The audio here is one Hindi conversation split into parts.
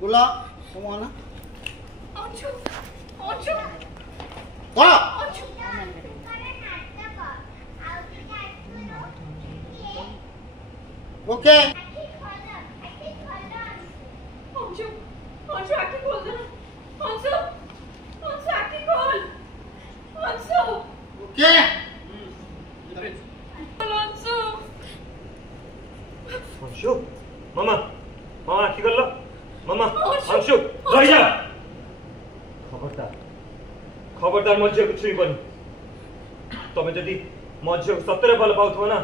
बोला कौन अंशु अंशु कौन अंशु ओके अंशु अंशु आँखें खोल दे अंशु अंशु आँखें खोल अंशु ओके अंशु अंशु मामा मामा आखि गल्ल मामा अंशु रहि जा खबरदार खबरदार म झिएको छुइबनी तमे जदि म झिएको सତରେ ଭଲ ପାଉଥିବ ନା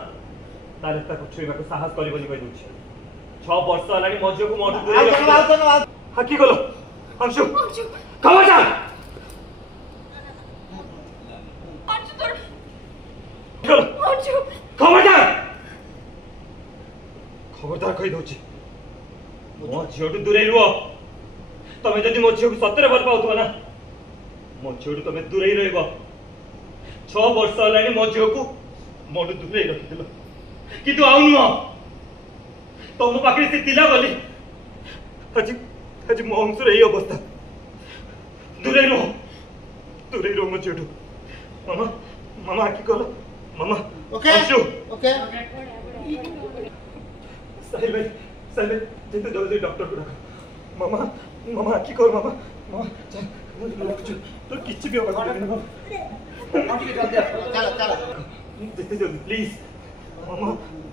ताले ताको छुइबाको साहस गरिबनी कहि दउछि 6 वर्ष हलानी म झिएको मटु दूरै आखि गल्ल अंशु अंशु खबरदार अंशु तोड़ गल्ल अंशु खबरदार खबरदार कहि दउछि म झियोटु दूरै रुह तमे जदि म झियोको सତରେ ଭଲ पाउथिବ ना म झियोटु तमे दूरै रहइबो 6 वर्ष हलानी म झियोको मटु दूरै रखिदिल किंतु आउनु तम पाखे से तिला बोली आज आज मो अंशुर यही अवस्था दूरै रह म झियोटु मामा मामा आखि कल मामा ओके अंशु ओके साहिल भाई जितने जल्दी डॉक्टर को डाको मामा मामा आखि कर मामा मामा चल तो किसी भी होगा चल चल जितने जल्दी प्लीज मामा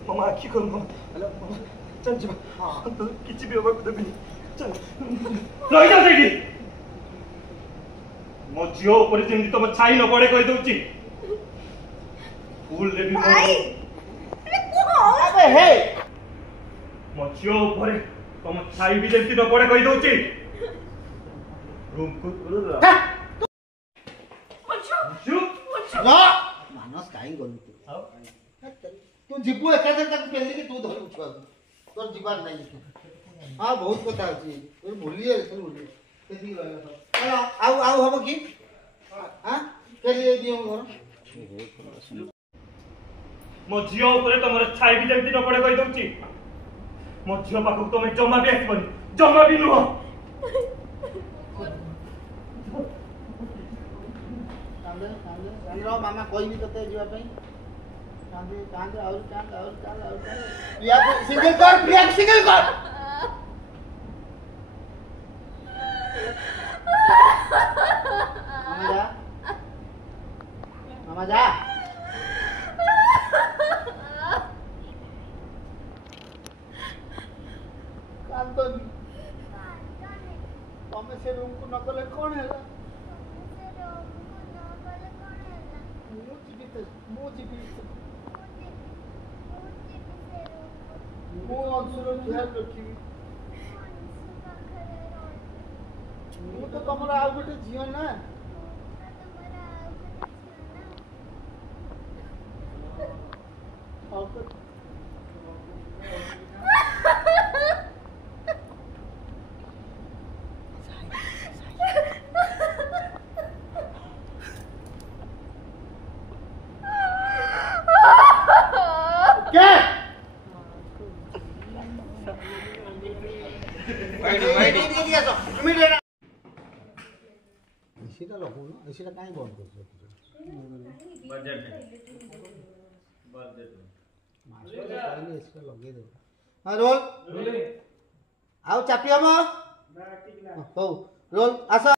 मामा आखि कर मामा हेलो मामा चल जा हां तो किसी भी होगा कुछ भी चल रही जा सेठी मो जियो ऊपर जेमि तम छाई न पड़े कहि दउची फूल रे भी भाई अरे कौन अबे हे मो जियो ऊपर तम छाई भी जेमि न पड़े कहि दउची रूम को अंशु अंशु ना मानस काई गलु तू जीबू एकादर तक पेली कि तू धरू छुआ तोर जीवार नहीं हां बहुत कथा अछि तोर भूलिए चल भूलिए केदी रहला चलो आउ आउ हम की हां केली दियो घर मो झियो ऊपर तमर छाई भी जेमि न पड़े कहि दउची मो झियो पाखु तमे जम्मा भी आसबनी जम्मा भी नुह कांदे मामा कोई भी कते जीवा पई कांदे कांदे और प्रिया को सिंगल कर मामा जा कांदनी तमे से रूम को न गले कोन हैला मो अंशुर ख्याल रखी मु तो तमरा आउ गोटे झियो ना एसीटा लगो ना एसीटा काहे बंद कर बजट मास्टर पहले एसीटा लगे दे हां रोल आओ चापी हम हो रोल आसा